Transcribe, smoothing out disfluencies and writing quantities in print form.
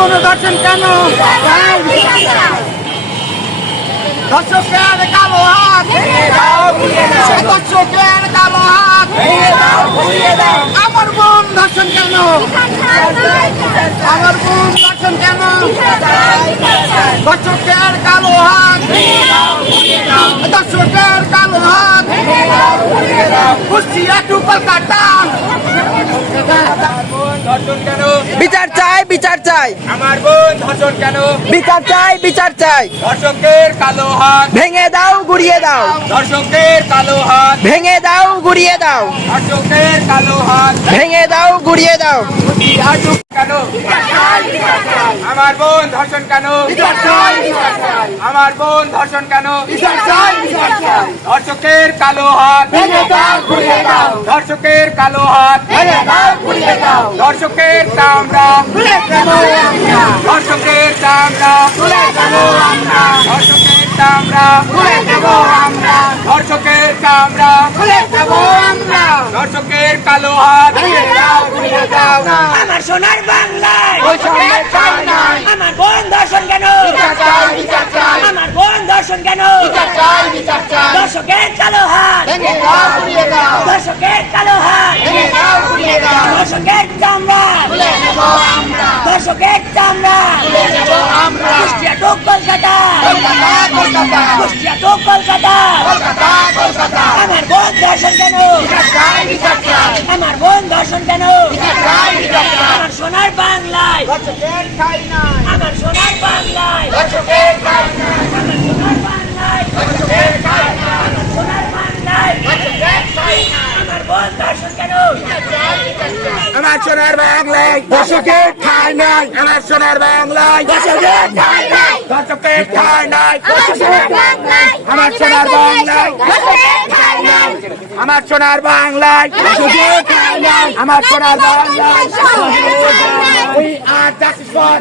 বোন ধর্ষণ কেন? দর্শকের কালো হাত, দর্শকের কালো হাত, আমার বোন ধর্ষণ কেন? আমার বোন ধর্ষণ কেন? দর্শকের কালো হাত, দর্শকের কালো হাত, কুষ্টিয়া টু কলকাতা। ধর্ষণ কেন? বিচার চাই, বিচার চাই, আমার বোন ধর্ষণ কেন? বিচার চাই, বিচার চাই। ধর্ষকের কালো হাত, ভেঙে দাও, গুড়িয়ে দাও, ধর্ষকের কালো হাত, ভেঙে দাও, গুড়িয়ে দাও, ধর্ষকের কালো হাত, ভেঙে দাও, গুড়িয়ে দাও। হাঁটু কেন? আমার বোন ধর্ষণ কেন? আমার বোন ধর্ষণ কেন? ধর্ষকের কালো হাত, ধর্ষকের কালো হাত, ধর্ষকের চামড়া, ধর্ষকের চামড়া, ধর্ষকের চামড়া, ধর্ষকের চামড়া, ধর্ষকের কালো হাত। আমার সোনার বাংলায় আমার বোন ধর্ষণ কেন? আমার বোন ধর্ষণ কেন? দর্শকের কালো হাত, দর্শকের কালো হাত, দর্শকের চামড়া, দর্শকের চামড়া, কুষ্টিয়া টু কলকাতা, কুষ্টিয়া টু কলকাতা। আমার বোন ধর্ষণ কেন? আমার বোন ধর্ষণ কেন? আমার সোনার বাংলায়, আমার সোনার বাংলায়, আমার সোনার বাংলায়, আমার সোনার বাংলায়, আমার বোন ধর্ষণ কেন? আমার সোনার বাংলায় দর্শকের ঠাঁই নাই, আমার সোনার বাংলায় দর্শকের ঠাঁই নাই, দর্শকের ঠাঁই নাই, আমার সোনার বাংলায় আমার সোনার বাংলায় আমার সোনার বাংলায়। We are justice for